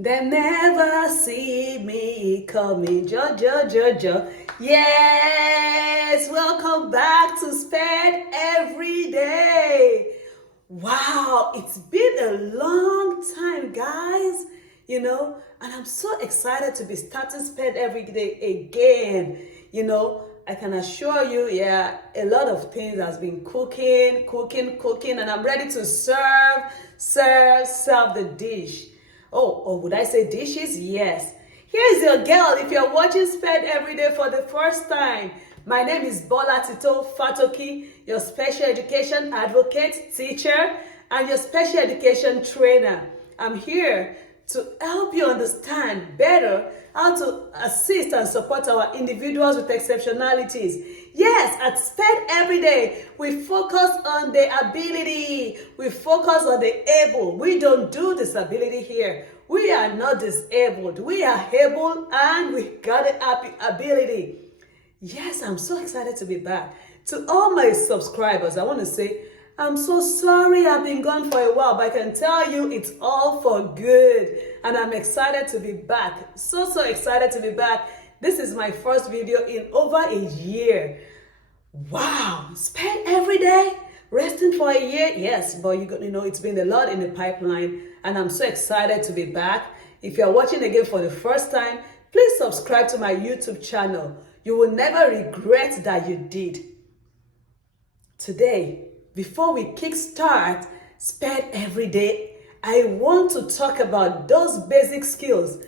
They never see me coming. Jo. Yes, welcome back to Sped Every Day. Wow, it's been a long time, guys. And I'm so excited to be starting Sped Every Day again. I can assure you, yeah, a lot of things has been cooking, and I'm ready to serve the dish. Oh, or would I say dishes? Yes. Here's your girl. If you're watching Sped Every Day for the first time, my name is Bola Tito Fatoki, your special education advocate, teacher, and your special education trainer. I'm here to help you understand better how to assist and support our individuals with exceptionalities. Yes, at Sped Every Day, we focus on the ability. We focus on the able. We don't do disability here. We are not disabled. We are able and we got the ability. Yes, I'm so excited to be back. To all my subscribers, I want to say, I'm so sorry I've been gone for a while, but I can tell you it's all for good. And I'm excited to be back. So excited to be back. This is my first video in over a year. Wow, Sped Every Day? Resting for a year? Yes, but it's been a lot in the pipeline, and I'm so excited to be back. If you're watching again for the first time, please subscribe to my YouTube channel. You will never regret that you did. Today, before we kickstart Sped Every Day, I want to talk about those basic skills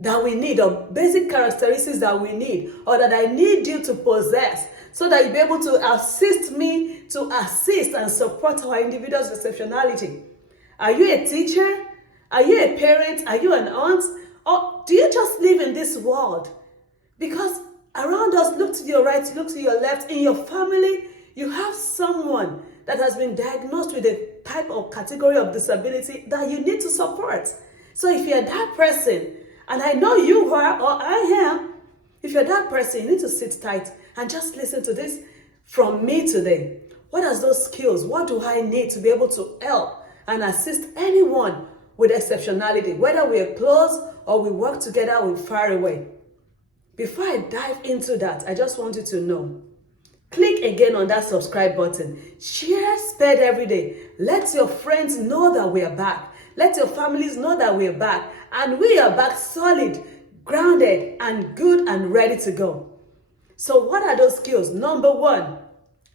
that we need, or basic characteristics that we need, or that I need you to possess, so that you'll be able to assist me to assist and support our individuals' exceptionality. Are you a teacher? Are you a parent? Are you an aunt? Or do you just live in this world? Because around us, look to your right, look to your left, in your family, you have someone that has been diagnosed with a type or category of disability that you need to support. So if you're that person, and I know you are or I am, if you're that person, you need to sit tight and just listen to this from me today. What are those skills? What do I need to be able to help and assist anyone with exceptionality, whether we're close or we work together or far away? Before I dive into that, I just want you to know, click again on that subscribe button. Share Sped Every Day. Let your friends know that we are back. Let your families know that we are back. And we are back solid, grounded, and good and ready to go. So what are those skills? Number one,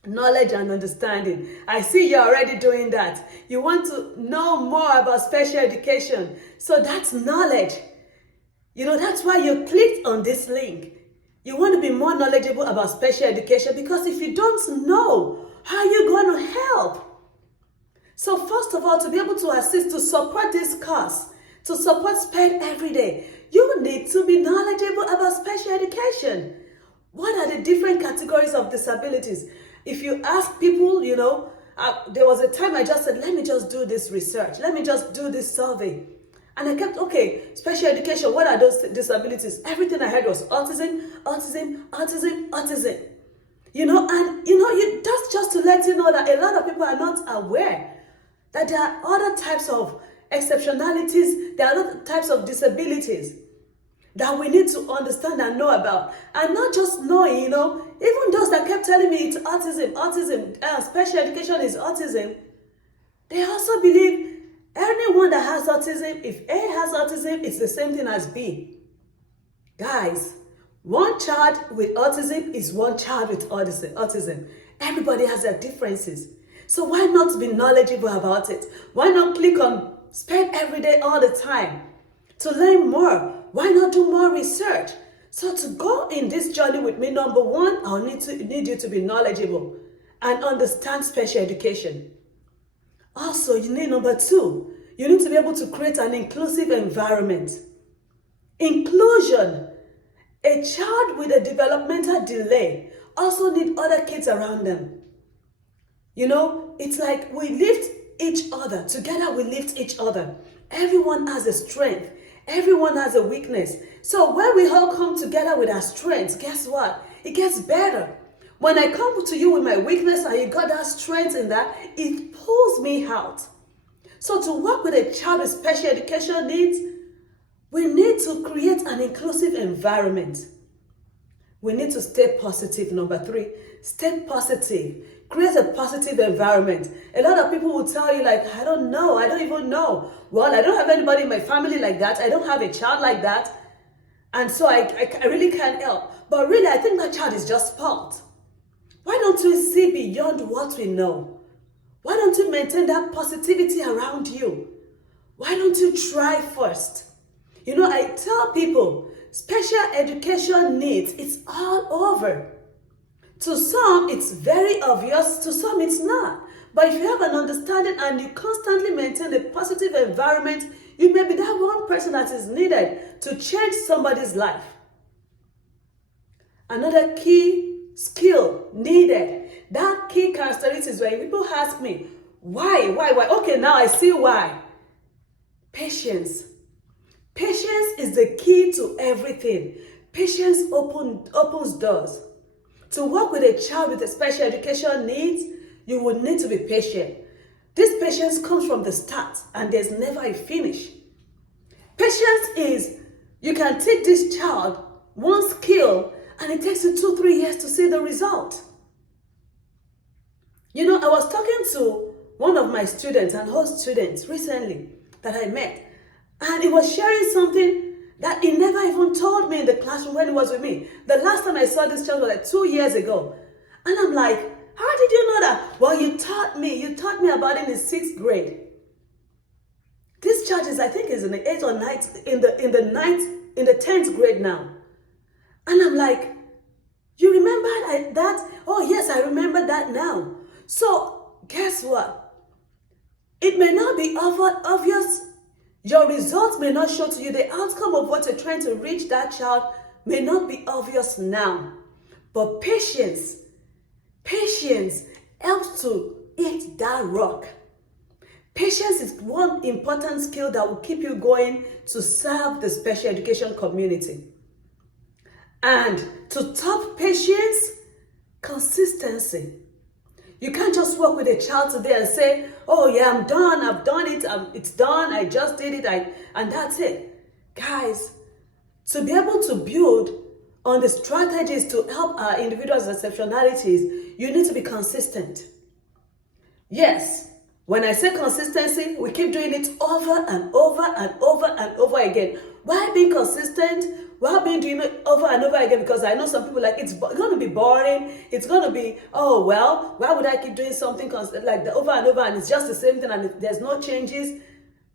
knowledge and understanding. I see you're already doing that. You want to know more about special education. So that's knowledge. That's why you clicked on this link. You want to be more knowledgeable about special education, because if you don't know, how are you going to help? So first of all, to be able to assist, to support this cause, to support Sped Every Day, you need to be knowledgeable about special education. What are the different categories of disabilities? If you ask people, there was a time I just said, let me just do this research. Let me just do this survey. And I kept, special education, what are those disabilities? Everything I heard was autism. That's just to let you know that a lot of people are not aware that there are other types of exceptionalities, there are other types of disabilities that we need to understand and know about. And not just knowing, even those that kept telling me it's autism, special education is autism, they also believe anyone that has autism, if A has autism, it's the same thing as B. Guys, one child with autism is one child with autism. Everybody has their differences. So why not be knowledgeable about it? Why not click on Sped Every Day all the time to learn more? Why not do more research? So to go in this journey with me, number one, I'll need you to be knowledgeable and understand special education. Also, you need number two, you need to be able to create an inclusive environment. Inclusion. A child with a developmental delay also need other kids around them. It's like we lift each other. Together we lift each other. Everyone has a strength. Everyone has a weakness. So when we all come together with our strengths, guess what? It gets better. When I come to you with my weakness and you got that strength in that, it pulls me out. So to work with a child with special education needs, We need to create an inclusive environment. We need to stay positive. Number 3, stay positive. Create a positive environment. A lot of people will tell you like, I don't know, I don't even know. Well, I don't have anybody in my family like that. I don't have a child like that. And so I really can't help. But really, I think that child is just spoiled. Why don't we see beyond what we know? Why don't you maintain that positivity around you? Why don't you try first? You know, I tell people, special education needs, it's all over. To some, it's very obvious. To some, it's not. But if you have an understanding and you constantly maintain a positive environment, you may be that one person that is needed to change somebody's life. Another key skill needed, that key characteristics when people ask me, why? Okay, now I see why. Patience. Patience is the key to everything. Patience opens doors. To work with a child with a special education needs, you will need to be patient. This patience comes from the start and there's never a finish. Patience is, you can take this child one skill and it takes you 2-3 years to see the result. You know, I was talking to one of my students and her students recently that I met, and he was sharing something that he never even told me in the classroom when he was with me. The last time I saw this child was like 2 years ago. And I'm like, how did you know that? Well, you taught me about it in the 6th grade. This child is, I think, is in the 8th or 9th, in the 10th grade now. And I'm like, you remember that? Oh yes, I remember that now. So guess what? It may not be obvious. Your results may not show to you. The outcome of what you're trying to reach that child may not be obvious now. But patience helps to eat that rock. Patience is one important skill that will keep you going to serve the special education community. And to top patience, consistency. You can't just work with a child today and say, oh yeah, I'm done, I've done it, it's done, I just did it, and that's it. Guys, to be able to build on the strategies to help our individuals' exceptionalities, you need to be consistent. Yes, when I say consistency, we keep doing it over and over and over and over again. Why being consistent? Why being doing it over and over again? Because I know some people like, it's going to be boring. It's going to be, oh, well, why would I keep doing something like the over and over and it's just the same thing and there's no changes?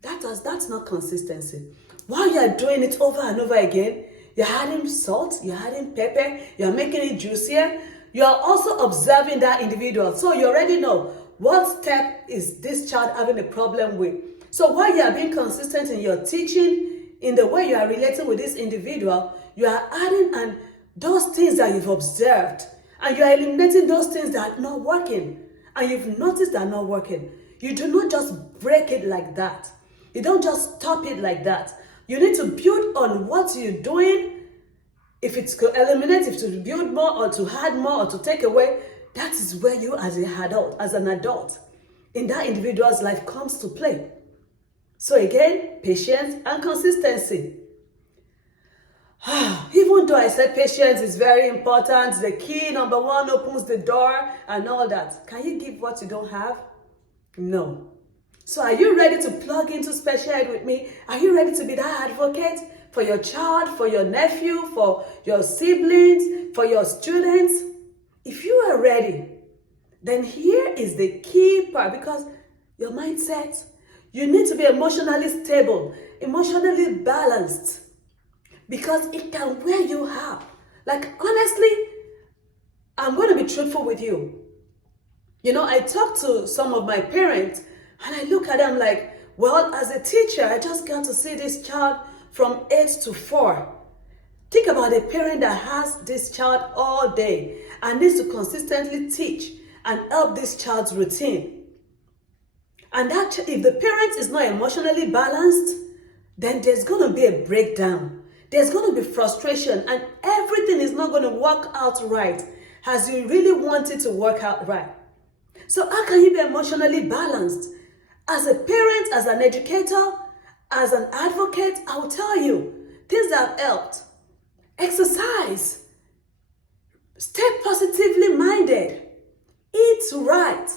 That's not consistency. While you're doing it over and over again, you're adding salt, you're adding pepper, you're making it juicier. You're also observing that individual. So you already know what step is this child having a problem with. So while you are being consistent in your teaching, in the way you are relating with this individual, you are adding and those things that you've observed, and you are eliminating those things that are not working, and you've noticed that are not working. You do not just break it like that. You don't just stop it like that. You need to build on what you're doing. If it's to eliminate, if to build more or to add more or to take away, that is where you as an adult in that individual's life comes to play. So again, patience and consistency. Even though I said patience is very important, the key number 1 opens the door and all that. Can you give what you don't have? No. So are you ready to plug into special ed with me? Are you ready to be that advocate for your child, for your nephew, for your siblings, for your students? If you are ready, then here is the key part, because your mindset, you need to be emotionally stable, emotionally balanced, because it can wear you out. Like, honestly, I'm going to be truthful with you. You know, I talk to some of my parents and I look at them like, well, as a teacher, I just got to see this child from 8 to 4. Think about a parent that has this child all day and needs to consistently teach and help this child's routine. And that if the parent is not emotionally balanced, then there's going to be a breakdown. There's going to be frustration and everything is not going to work out right as you really want it to work out right. So how can you be emotionally balanced? As a parent, as an educator, As an advocate, I will tell you things that have helped. Exercise. Stay positively minded. Eat right.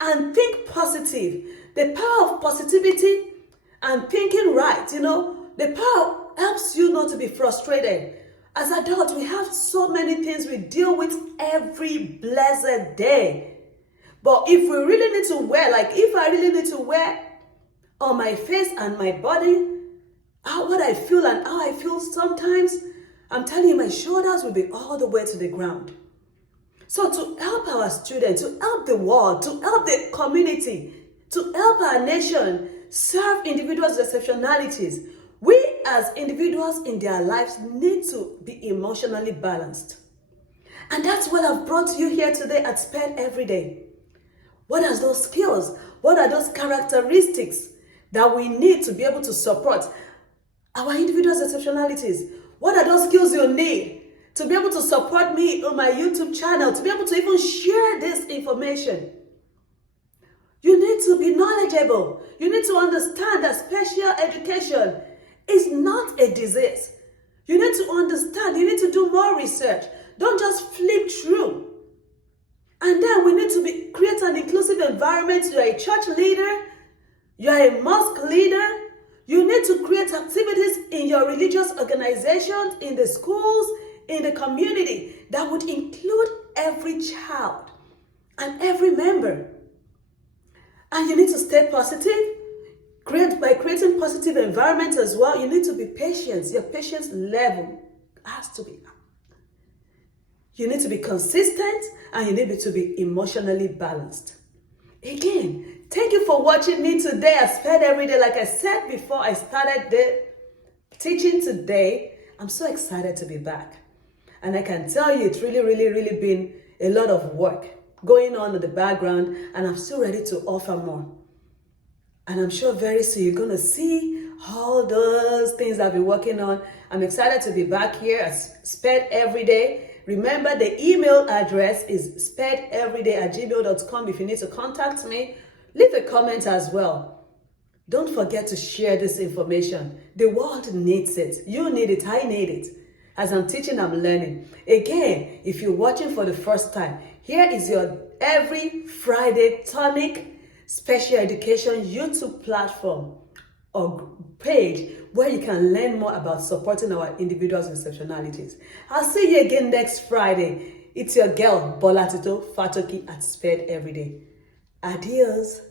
And think positive. The power of positivity and thinking right, the power helps you not to be frustrated. As adults, we have so many things we deal with every blessed day. But if we really need to wear, if I really need to wear on my face and my body, what I feel and how I feel sometimes, I'm telling you, my shoulders will be all the way to the ground. So to help our students, to help the world, to help the community, to help our nation serve individuals' exceptionalities, we as individuals in their lives need to be emotionally balanced. And that's what I've brought to you here today at SPED Everyday. What are those skills? What are those characteristics that we need to be able to support our individuals' exceptionalities? What are those skills you need to be able to support me on my YouTube channel, to be able to even share this information? You need to be knowledgeable. You need to understand that special education is not a disease. You need to understand. You need to do more research. Don't just flip through. And then we need to create an inclusive environment. You are a church leader. You are a mosque leader. You need to create activities in your religious organizations, in the schools, in the community that would include every child and every member. And you need to stay positive. By creating positive environments as well, you need to be patient. Your patience level has to be up. You need to be consistent and you need to be emotionally balanced. Again, thank you for watching me today at SPED Everyday. Like I said before I started the teaching today, I'm so excited to be back. And I can tell you it's really, really, really been a lot of work going on in the background, and I'm still ready to offer more. And I'm sure very soon you're going to see all those things I've been working on. I'm excited to be back here at SPED Everyday. Remember, the email address is spedeveryday@gmail.com if you need to contact me. Leave a comment as well. Don't forget to share this information. The world needs it. You need it. I need it. As I'm teaching, I'm learning. Again, if you're watching for the first time, here is your every Friday tonic special education YouTube platform or page where you can learn more about supporting our individuals with exceptionalities. I'll see you again next Friday. It's your girl, Bola Tito Fatoki at SPED Everyday. Adios.